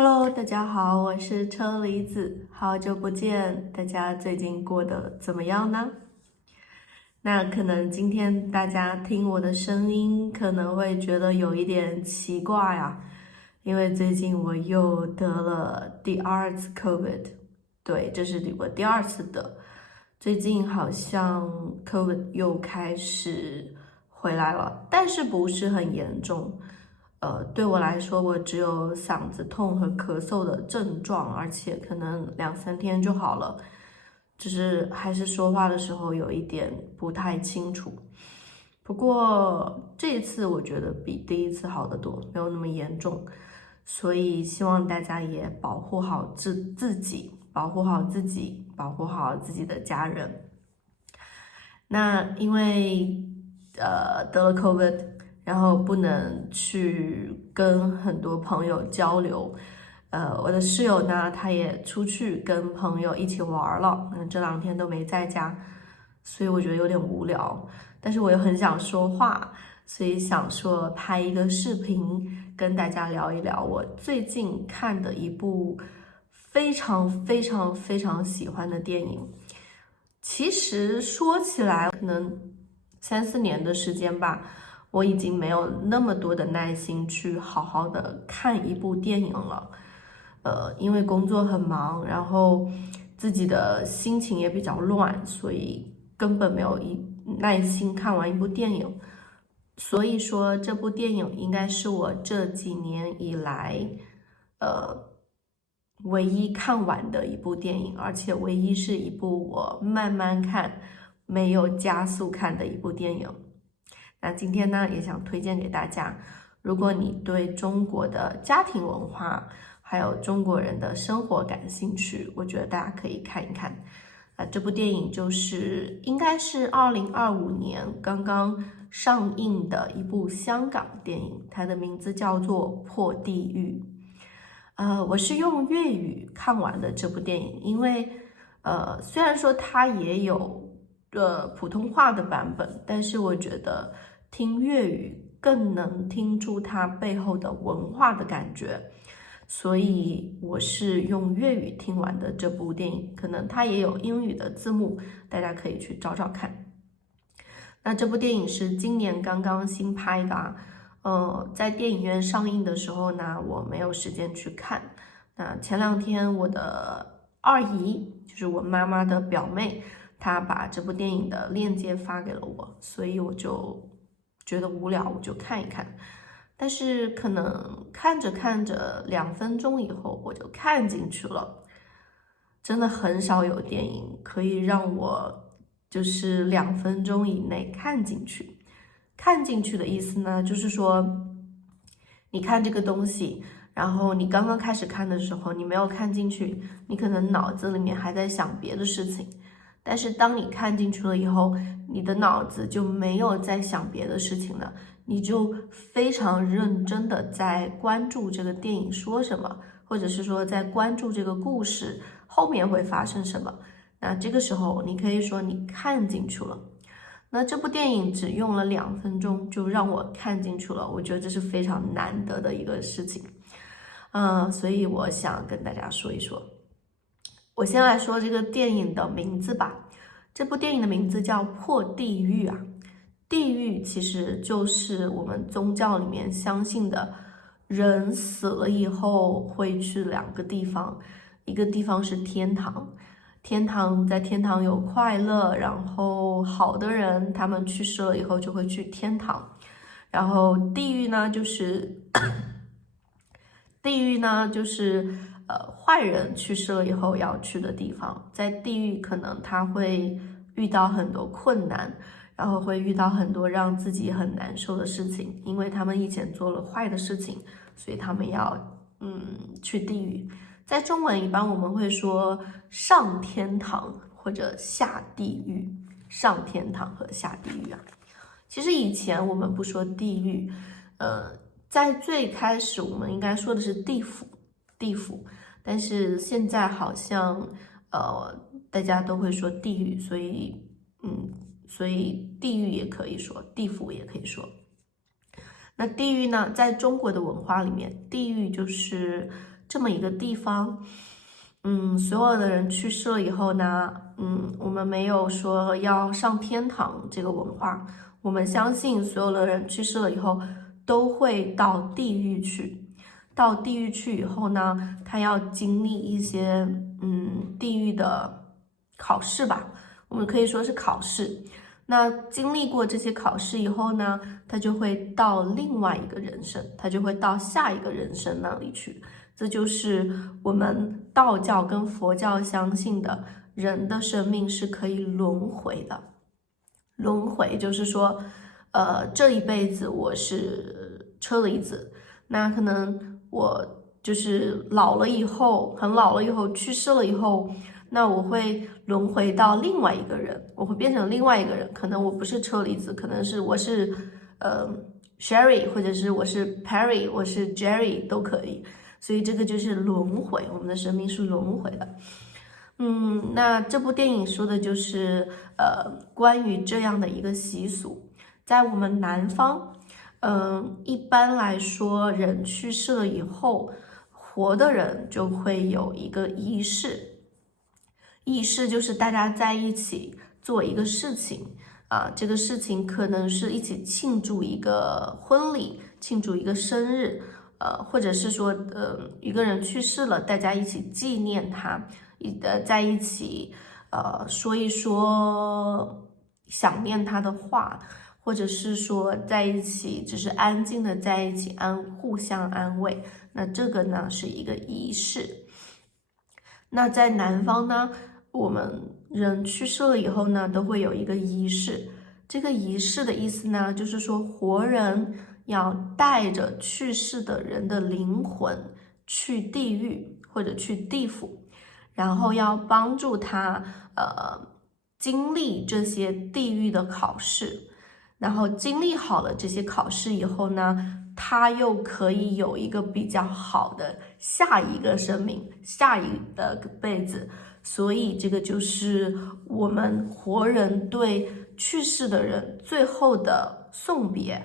Hello，大家好，我是车厘子，好久不见，大家最近过得怎么样呢？那可能今天大家听我的声音，可能会觉得有一点奇怪啊，因为最近我又得了第二次 COVID，对，这是我第二次得，最近好像 COVID 又开始回来了，但是不是很严重。对我来说，我只有嗓子痛和咳嗽的症状，而且可能2、3天就好了，只是还是说话的时候有一点不太清楚。不过这一次我觉得比第一次好得多，没有那么严重，所以希望大家也保护好自己，保护好自己，保护好自己的家人。那因为得了 COVID，然后不能去跟很多朋友交流。我的室友呢，他也出去跟朋友一起玩了，这2天都没在家，所以我觉得有点无聊。但是我又很想说话，所以想说拍一个视频跟大家聊一聊我最近看的一部非常非常非常喜欢的电影。其实说起来，可能3、4年的时间吧，我已经没有那么多的耐心去好好的看一部电影了。因为工作很忙，然后自己的心情也比较乱，所以根本没有耐心看完一部电影。所以说，这部电影应该是我这几年以来，呃，唯一看完的一部电影，而且唯一是一部我慢慢看，没有加速看的一部电影。那今天呢，也想推荐给大家，如果你对中国的家庭文化，还有中国人的生活感兴趣，我觉得大家可以看一看。这部电影应该是2025年刚刚上映的一部香港电影，它的名字叫做《破地狱》。我是用粤语看完的这部电影，因为虽然说它也有普通话的版本，但是我觉得听粤语更能听出它背后的文化的感觉，所以我是用粤语听完的这部电影，可能它也有英语的字幕，大家可以去找找看。那这部电影是今年刚刚新拍的啊。在电影院上映的时候呢，我没有时间去看。那前2天我的二姨，就是我妈妈的表妹，她把这部电影的链接发给了我，所以我就觉得无聊，我就看一看。但是可能看着看着2分钟以后，我就看进去了。真的很少有电影可以让我就是2分钟以内看进去。看进去的意思呢，就是说，你看这个东西，然后你刚刚开始看的时候，你没有看进去，你可能脑子里面还在想别的事情。但是当你看进去了以后，你的脑子就没有在想别的事情了，你就非常认真的在关注这个电影说什么，或者是说在关注这个故事后面会发生什么。那这个时候，你可以说你看进去了。那这部电影只用了2分钟就让我看进去了，我觉得这是非常难得的一个事情。所以我想跟大家说一说。我先来说这个电影的名字吧。这部电影的名字叫《破地狱》啊。地狱其实就是我们宗教里面相信的，人死了以后会去2个地方，一个地方是天堂。在天堂有快乐，然后好的人他们去世了以后就会去天堂，然后地狱呢就是坏人去世了以后要去的地方。在地狱可能他会遇到很多困难，然后会遇到很多让自己很难受的事情，因为他们以前做了坏的事情，所以他们要去地狱。在中文一般我们会说上天堂或者下地狱，上天堂和下地狱啊。其实以前我们不说地狱，在最开始我们应该说的是地府，但是现在好像大家都会说地狱，所以地狱也可以说，地府也可以说。那地狱呢，在中国的文化里面，地狱就是这么一个地方。所有的人去世了以后呢，我们没有说要上天堂这个文化，我们相信所有的人去世了以后都会到地狱去。到地狱去以后呢，他要经历一些地狱的考试吧，我们可以说是考试。那经历过这些考试以后呢，他就会到另外一个人生，他就会到下一个人生那里去。这就是我们道教跟佛教相信的，人的生命是可以轮回的。轮回就是说，这一辈子我是车厘子，那可能我就是老了以后，很老了以后，去世了以后，那我会轮回到另外一个人，我会变成另外一个人，可能我不是车厘子，可能是我是Sherry， 或者是我是 Perry， 我是 Jerry 都可以。所以这个就是轮回，我们的生命是轮回的。那这部电影说的就是关于这样的一个习俗，在我们南方，一般来说，人去世了以后，活的人就会有一个仪式，仪式就是大家在一起做一个事情啊，这个事情可能是一起庆祝一个婚礼，庆祝一个生日。或者是说，一个人去世了，大家一起纪念他，在一起，说一说想念他的话，或者是说在一起，只是安静的在一起互相安慰。那这个呢是一个仪式。那在南方呢，我们人去世了以后呢，都会有一个仪式。这个仪式的意思呢，就是说活人要带着去世的人的灵魂去地狱或者去地府，然后要帮助他经历这些地狱的考试，然后经历好了这些考试以后呢，他又可以有一个比较好的下一个生命，下一个辈子。所以这个就是我们活人对去世的人最后的送别，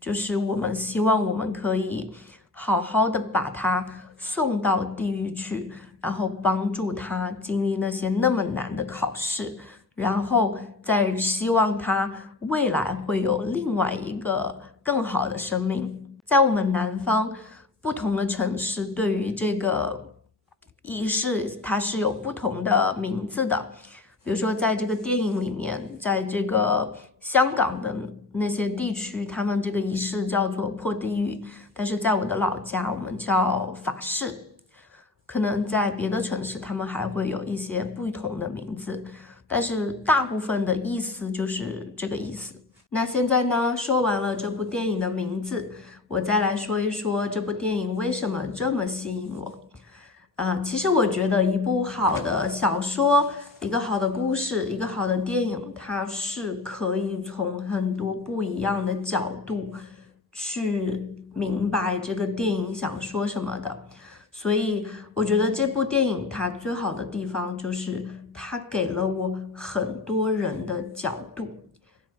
就是我们希望我们可以好好的把他送到地狱去，然后帮助他经历那些那么难的考试，然后再希望他未来会有另外一个更好的生命。在我们南方不同的城市，对于这个仪式它是有不同的名字的。比如说在这个电影里面，在这个香港的那些地区，他们这个仪式叫做破地狱，但是在我的老家我们叫法事。可能在别的城市他们还会有一些不同的名字，但是大部分的意思就是这个意思。那现在呢，说完了这部电影的名字，我再来说一说这部电影为什么这么吸引我。其实我觉得一部好的小说，一个好的故事，一个好的电影，它是可以从很多不一样的角度去明白这个电影想说什么的。所以我觉得这部电影它最好的地方就是它给了我很多人的角度，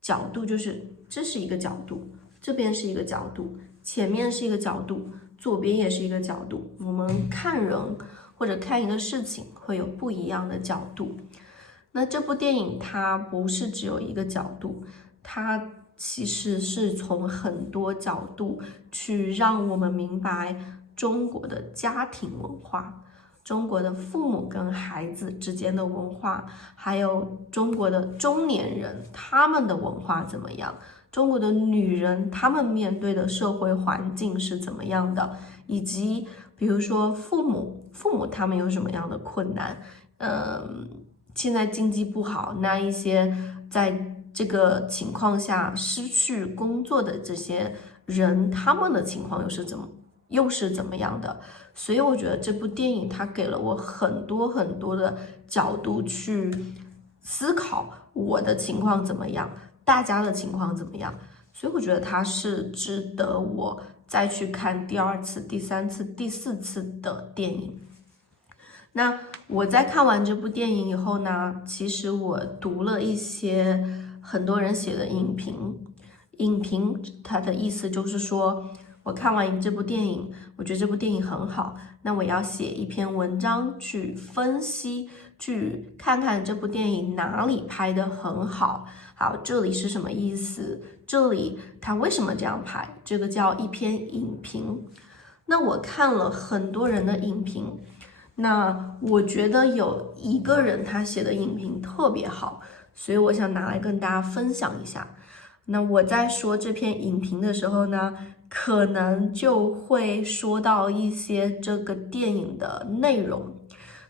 角度就是这是一个角度，这边是一个角度，前面是一个角度，左边也是一个角度。我们看人或者看一个事情会有不一样的角度。那这部电影它不是只有一个角度，它其实是从很多角度去让我们明白中国的家庭文化，中国的父母跟孩子之间的文化，还有中国的中年人他们的文化怎么样，中国的女人她们面对的社会环境是怎么样的，以及比如说父母他们有什么样的困难，现在经济不好，那一些在这个情况下失去工作的这些人，他们的情况又是怎么样的？所以我觉得这部电影它给了我很多很多的角度去思考我的情况怎么样，大家的情况怎么样。所以我觉得它是值得我再去看第二次、第三次、第四次的电影。那我在看完这部电影以后呢，其实我读了一些很多人写的影评，它的意思就是说，我看完这部电影，我觉得这部电影很好，那我要写一篇文章去分析，去看看这部电影哪里拍得很好，好，这里是什么意思？这里他为什么这样拍？这个叫一篇影评。那我看了很多人的影评，那我觉得有一个人他写的影评特别好，所以我想拿来跟大家分享一下。那我在说这篇影评的时候呢，可能就会说到一些这个电影的内容。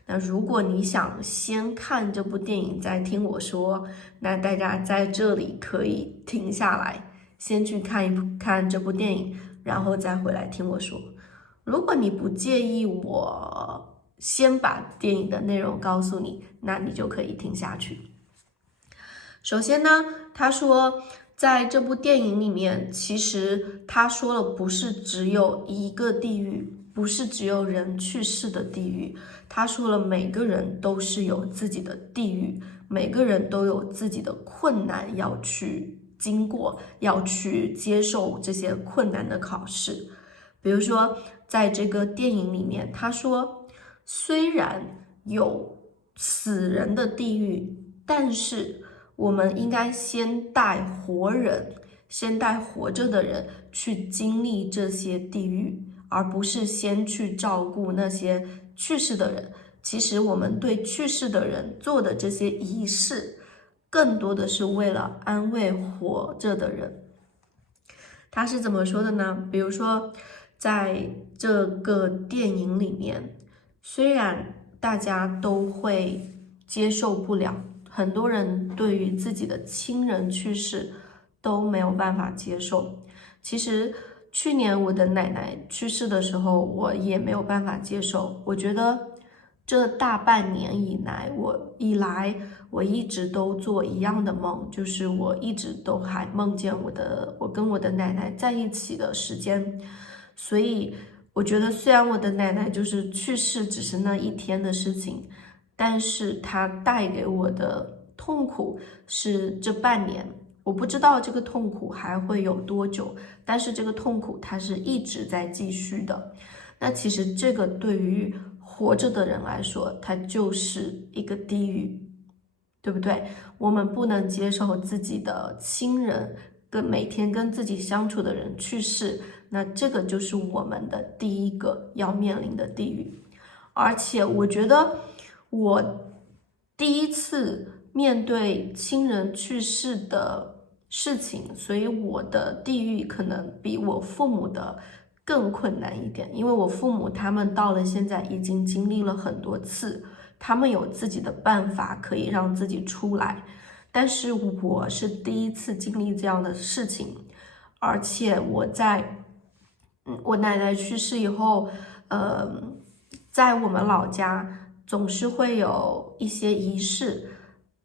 那如果你想先看这部电影再听我说，那大家在这里可以停下来，先去看这部电影，然后再回来听我说。如果你不介意我先把电影的内容告诉你，那你就可以听下去。首先呢，他说在这部电影里面，其实他说了不是只有一个地狱，不是只有人去世的地狱，他说了每个人都是有自己的地狱，每个人都有自己的困难要去经过，要去接受这些困难的考试。比如说在这个电影里面，他说虽然有死人的地狱，但是我们应该先带活人，先带活着的人去经历这些地狱，而不是先去照顾那些去世的人。其实我们对去世的人做的这些仪式，更多的是为了安慰活着的人。他是怎么说的呢？比如说在这个电影里面，虽然大家都会接受不了，很多人对于自己的亲人去世都没有办法接受。其实去年我的奶奶去世的时候，我也没有办法接受。我觉得这大半年以来，我一直都做一样的梦，就是我一直都还梦见我跟我的奶奶在一起的时间。所以我觉得虽然我的奶奶就是去世只是那一天的事情，但是她带给我的痛苦是这半年。我不知道这个痛苦还会有多久，但是这个痛苦它是一直在继续的。那其实这个对于活着的人来说，它就是一个地狱，对不对？我们不能接受自己的亲人每天跟自己相处的人去世，那这个就是我们的第一个要面临的地狱。而且我觉得我第一次面对亲人去世的事情，所以我的地狱可能比我父母的更困难一点，因为我父母他们到了现在已经经历了很多次，他们有自己的办法可以让自己出来，但是我是第一次经历这样的事情。而且我奶奶去世以后，在我们老家总是会有一些仪式，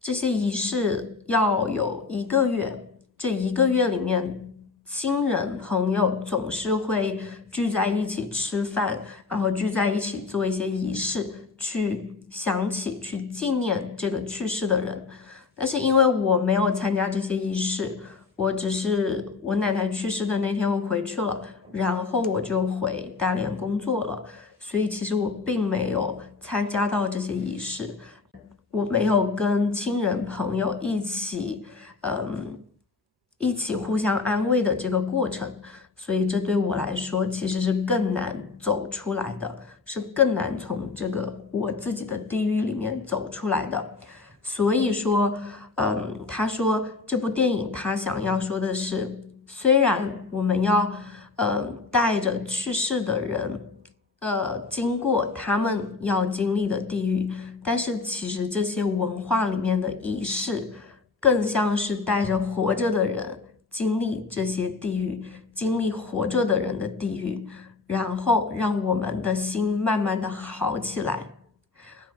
这些仪式要有1个月，这1个月里面，亲人朋友总是会聚在一起吃饭，然后聚在一起做一些仪式，去想起去纪念这个去世的人。但是因为我没有参加这些仪式，我只是我奶奶去世的那天我回去了，然后我就回大连工作了，所以其实我并没有参加到这些仪式，我没有跟亲人朋友一起互相安慰的这个过程，所以这对我来说其实是更难走出来的，是更难从这个我自己的地狱里面走出来的。所以说他说这部电影他想要说的是，虽然我们要带着去世的人经过他们要经历的地狱，但是其实这些文化里面的仪式更像是带着活着的人经历这些地狱，经历活着的人的地狱，然后让我们的心慢慢的好起来。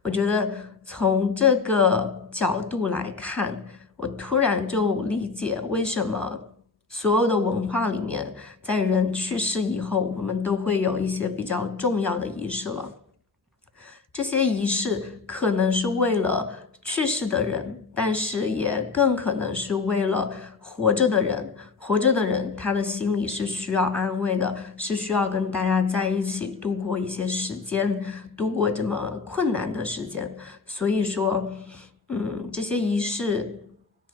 我觉得从这个角度来看，我突然就理解为什么所有的文化里面，在人去世以后，我们都会有一些比较重要的仪式了。这些仪式可能是为了去世的人，但是也更可能是为了活着的人，活着的人，他的心里是需要安慰的，是需要跟大家在一起度过一些时间，度过这么困难的时间。所以说，这些仪式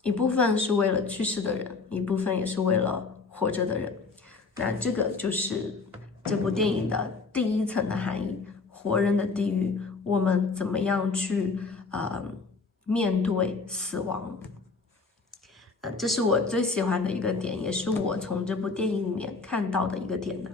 一部分是为了去世的人，一部分也是为了活着的人。那这个就是这部电影的第一层的含义，活人的地狱，我们怎么样去面对死亡。这是我最喜欢的一个点，也是我从这部电影里面看到的一个点呢。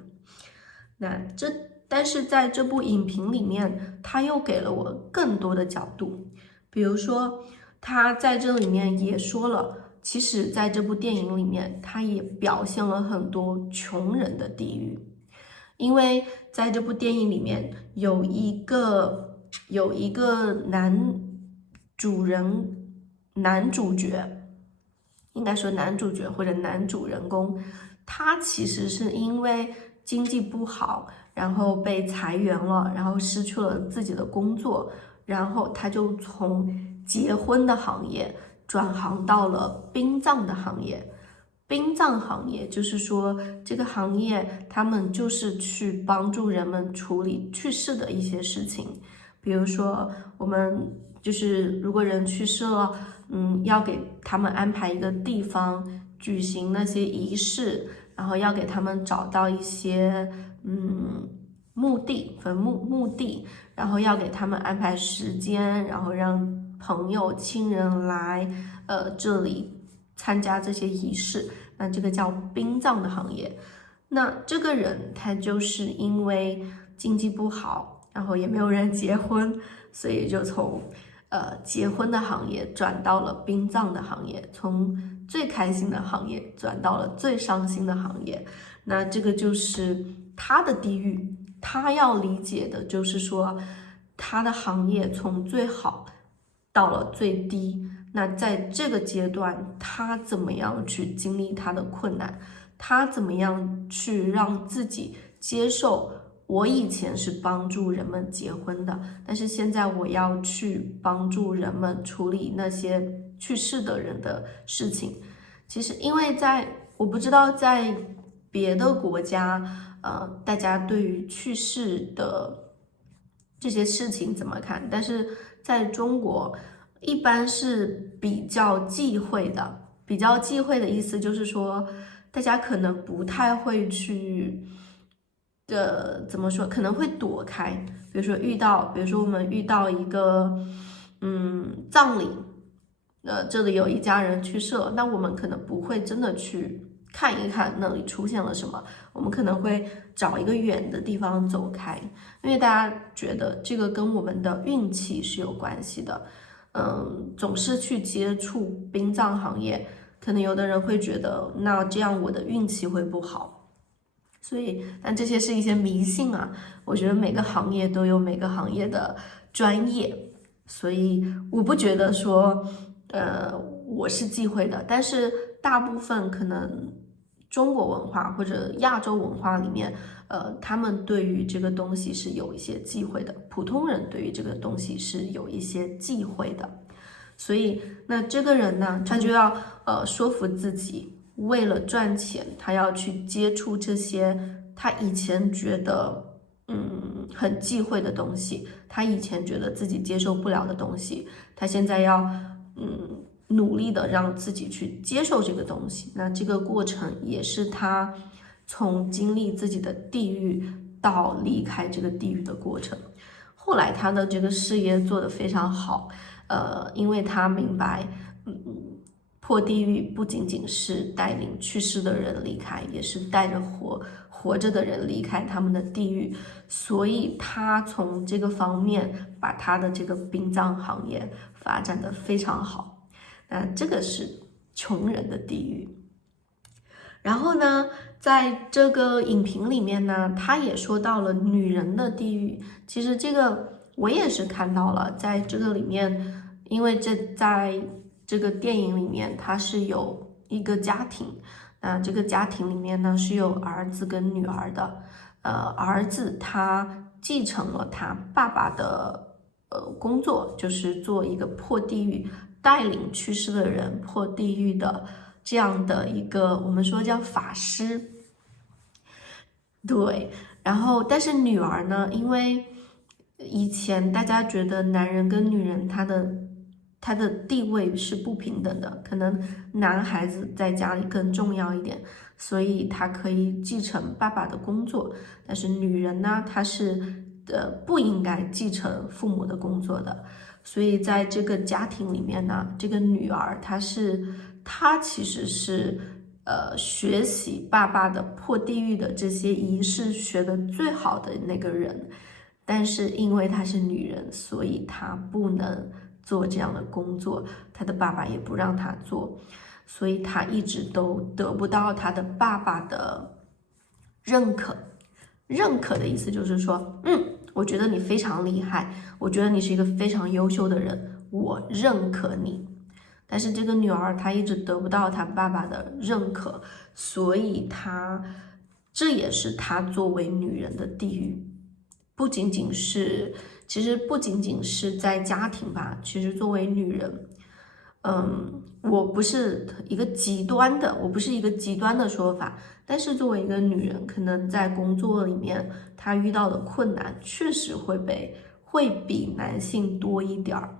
但是在这部影评里面，他又给了我更多的角度，比如说他在这里面也说了，其实在这部电影里面，他也表现了很多穷人的地狱，因为在这部电影里面有一个男主角。应该说男主角或者男主人公，他其实是因为经济不好，然后被裁员了，然后失去了自己的工作，然后他就从结婚的行业转行到了殡葬的行业。殡葬行业就是说，这个行业他们就是去帮助人们处理去世的一些事情，比如说我们就是如果人去世了，要给他们安排一个地方举行那些仪式，然后要给他们找到一些坟墓地，然后要给他们安排时间，然后让朋友亲人来这里参加这些仪式，那这个叫殡葬的行业。那这个人他就是因为经济不好，然后也没有人结婚，所以就从结婚的行业转到了殡葬的行业，从最开心的行业转到了最伤心的行业。那这个就是他的地狱，他要理解的就是说，他的行业从最好到了最低，那在这个阶段，他怎么样去经历他的困难，他怎么样去让自己接受，我以前是帮助人们结婚的，但是现在我要去帮助人们处理那些去世的人的事情。其实因为我不知道在别的国家，大家对于去世的这些事情怎么看，但是在中国一般是比较忌讳的。比较忌讳的意思就是说，大家可能不太会去怎么说，可能会躲开。比如说我们遇到一个葬礼，这里有一家人去世了，那我们可能不会真的去看一看那里出现了什么，我们可能会找一个远的地方走开，因为大家觉得这个跟我们的运气是有关系的。总是去接触殡葬行业，可能有的人会觉得，那这样我的运气会不好。所以，但这些是一些迷信啊。我觉得每个行业都有每个行业的专业，所以我不觉得说，我是忌讳的。但是大部分可能中国文化或者亚洲文化里面，他们对于这个东西是有一些忌讳的，普通人对于这个东西是有一些忌讳的。所以，那这个人呢，他就要说服自己，为了赚钱，他要去接触这些他以前觉得很忌讳的东西，他以前觉得自己接受不了的东西，他现在要努力的让自己去接受这个东西。那这个过程也是他从经历自己的地狱到离开这个地狱的过程。后来他的这个事业做得非常好，因为他明白，破地狱不仅仅是带领去世的人离开，也是带着活着的人离开他们的地狱，所以他从这个方面把他的这个殡葬行业发展得非常好。那这个是穷人的地狱。然后呢，在这个影评里面呢，他也说到了女人的地狱。其实这个我也是看到了，在这个里面，因为在这个电影里面，它是有一个家庭，那这个家庭里面呢是有儿子跟女儿的。儿子他继承了他爸爸的工作，就是做一个破地狱，带领去世的人破地狱的这样的一个我们说叫法师。对，然后但是女儿呢，因为以前大家觉得男人跟女人他的地位是不平等的，可能男孩子在家里更重要一点，所以他可以继承爸爸的工作，但是女人呢，她是不应该继承父母的工作的，所以在这个家庭里面呢，这个女儿她其实是学习爸爸的破地狱的这些仪式学的最好的那个人，但是因为她是女人，所以她不能做这样的工作，她的爸爸也不让她做，所以她一直都得不到她的爸爸的认可。认可的意思就是说，我觉得你非常厉害，我觉得你是一个非常优秀的人，我认可你。但是这个女儿她一直得不到她爸爸的认可，所以这也是她作为女人的地狱。其实不仅仅是在家庭吧，其实作为女人，我不是一个极端的说法，但是作为一个女人，可能在工作里面她遇到的困难确实会比男性多一点儿。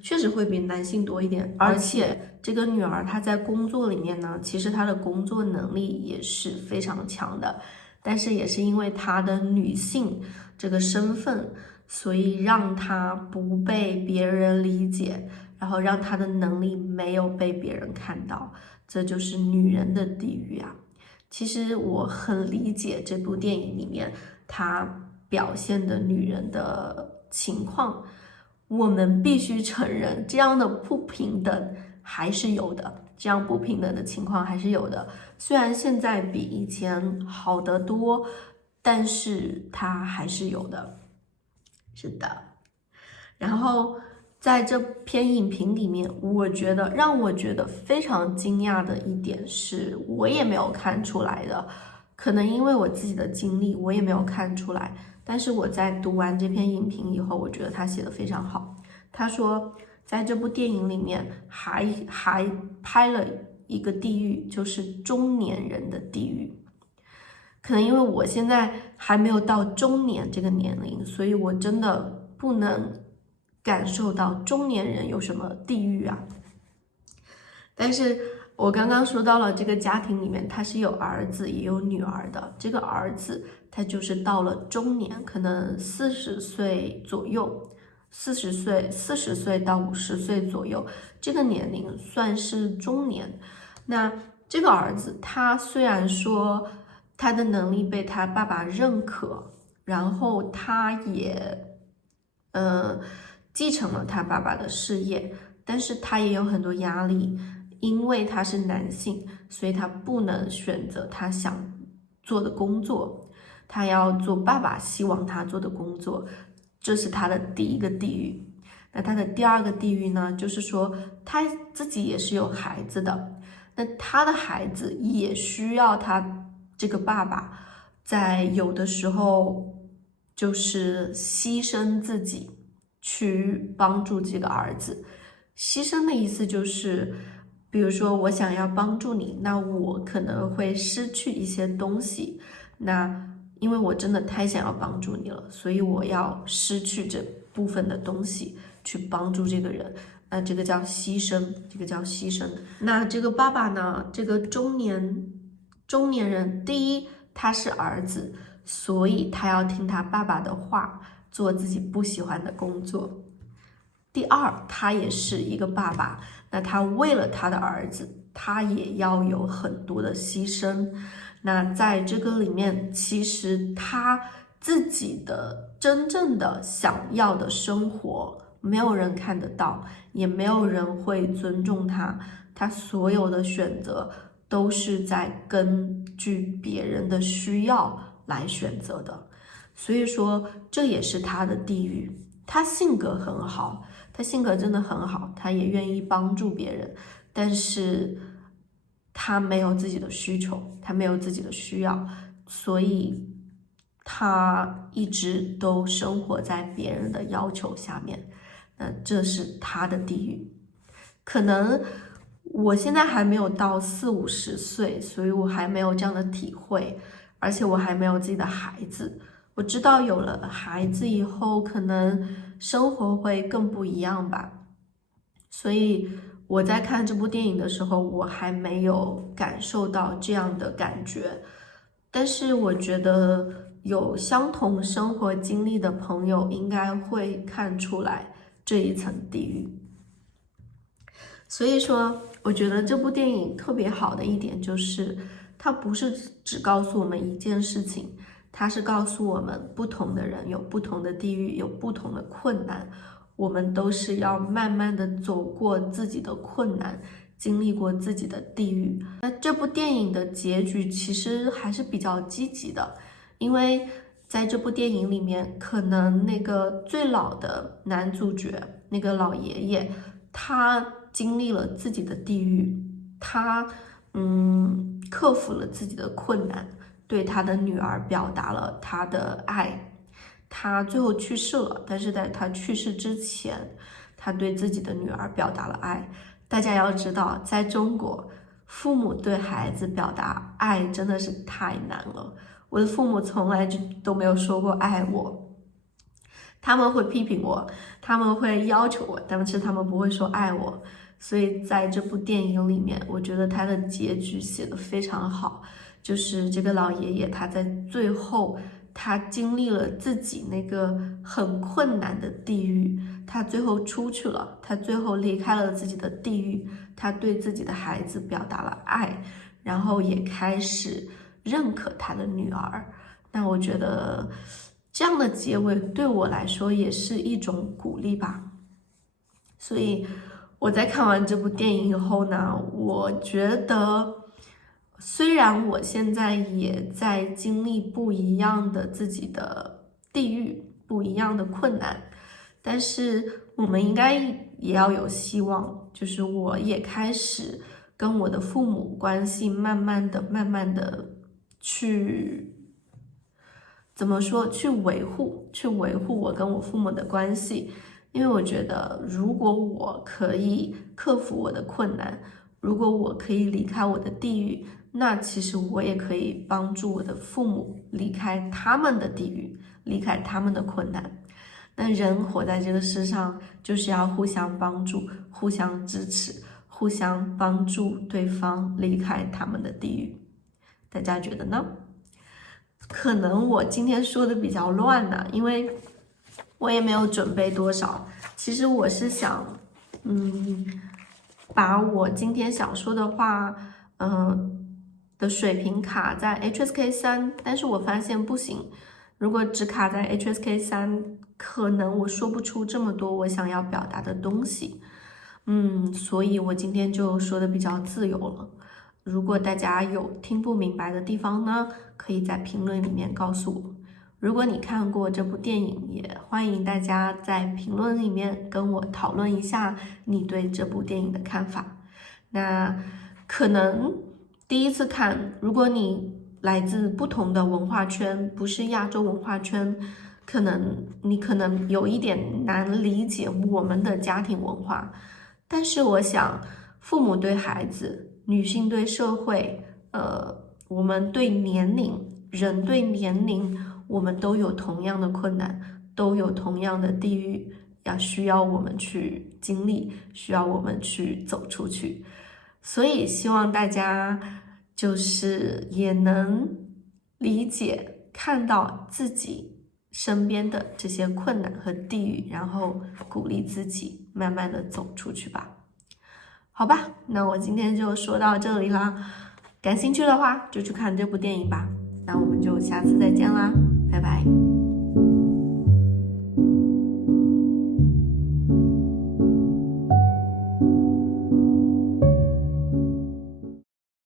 确实会比男性多一点，而且这个女儿她在工作里面呢，其实她的工作能力也是非常强的，但是也是因为她的女性这个身份，所以让她不被别人理解，然后让她的能力没有被别人看到，这就是女人的地狱啊。其实我很理解这部电影里面她表现的女人的情况。我们必须承认，这样的不平等还是有的，这样不平等的情况还是有的。虽然现在比以前好得多，但是它还是有的。是的。然后在这篇影评里面，让我觉得非常惊讶的一点是，我也没有看出来的，可能因为我自己的经历，我也没有看出来。但是我在读完这篇影评以后，我觉得他写的非常好。他说，在这部电影里面还拍了一个地狱，就是中年人的地狱。可能因为我现在还没有到中年这个年龄，所以我真的不能感受到中年人有什么地狱啊。但是我刚刚说到了这个家庭里面，他是有儿子也有女儿的。这个儿子他就是到了中年，可能40岁左右，40岁到50岁左右，这个年龄算是中年。那这个儿子他虽然说他的能力被他爸爸认可，然后他也继承了他爸爸的事业，但是他也有很多压力。因为他是男性，所以他不能选择他想做的工作，他要做爸爸希望他做的工作，这是他的第一个地狱。那他的第二个地狱呢，就是说他自己也是有孩子的，那他的孩子也需要他这个爸爸在有的时候就是牺牲自己去帮助这个儿子。牺牲的意思就是比如说我想要帮助你，那我可能会失去一些东西，那因为我真的太想要帮助你了，所以我要失去这部分的东西去帮助这个人，那这个叫牺牲，那这个爸爸呢，这个中年人，第一他是儿子，所以他要听他爸爸的话，做自己不喜欢的工作。第二，他也是一个爸爸，那他为了他的儿子，他也要有很多的牺牲。那在这个里面，其实他自己的真正的想要的生活，没有人看得到，也没有人会尊重他。他所有的选择都是在根据别人的需要来选择的，所以说这也是他的地狱。他性格很好。他性格真的很好，他也愿意帮助别人，但是他没有自己的需求，他没有自己的需要，所以他一直都生活在别人的要求下面，那这是他的地狱。可能我现在还没有到40、50岁，所以我还没有这样的体会，而且我还没有自己的孩子。我知道有了孩子以后，可能生活会更不一样吧。所以我在看这部电影的时候，我还没有感受到这样的感觉。但是我觉得有相同生活经历的朋友应该会看出来这一层地狱。所以说，我觉得这部电影特别好的一点就是，它不是只告诉我们一件事情，它是告诉我们不同的人有不同的地狱，有不同的困难，我们都是要慢慢的走过自己的困难，经历过自己的地狱。那这部电影的结局其实还是比较积极的，因为在这部电影里面，可能那个最老的男主角，那个老爷爷，他经历了自己的地狱，他克服了自己的困难，对他的女儿表达了他的爱。他最后去世了，但是在他去世之前，他对自己的女儿表达了爱。大家要知道，在中国，父母对孩子表达爱真的是太难了。我的父母从来都没有说过爱我，他们会批评我，他们会要求我，但是他们不会说爱我。所以在这部电影里面，我觉得他的结局写得非常好，就是这个老爷爷他在最后，他经历了自己那个很困难的地狱，他最后出去了，他最后离开了自己的地狱，他对自己的孩子表达了爱，然后也开始认可他的女儿。那我觉得这样的结尾对我来说也是一种鼓励吧。所以我在看完这部电影以后呢，我觉得虽然我现在也在经历不一样的自己的地狱，不一样的困难，但是我们应该也要有希望，就是我也开始跟我的父母关系慢慢的去怎么说，去维护我跟我父母的关系。因为我觉得，如果我可以克服我的困难，如果我可以离开我的地狱，那其实我也可以帮助我的父母离开他们的地狱，离开他们的困难。那人活在这个世上，就是要互相帮助，互相支持，互相帮助对方离开他们的地狱。大家觉得呢？可能我今天说的比较乱呢，因为我也没有准备多少。其实我是想，把我今天想说的话，的水平卡在 HSK3，但是我发现不行。如果只卡在 HSK3，可能我说不出这么多我想要表达的东西。所以我今天就说的比较自由了。如果大家有听不明白的地方呢，可以在评论里面告诉我。如果你看过这部电影，也欢迎大家在评论里面跟我讨论一下你对这部电影的看法。那可能第一次看，如果你来自不同的文化圈，不是亚洲文化圈，你可能有一点难理解我们的家庭文化。但是我想，父母对孩子，女性对社会，我们对年龄，人对年龄，我们都有同样的困难，都有同样的地狱，需要我们去经历，需要我们去走出去。所以希望大家就是也能理解，看到自己身边的这些困难和地狱，然后鼓励自己慢慢的走出去吧。好吧，那我今天就说到这里啦。感兴趣的话就去看这部电影吧。那我们就下次再见啦，拜拜。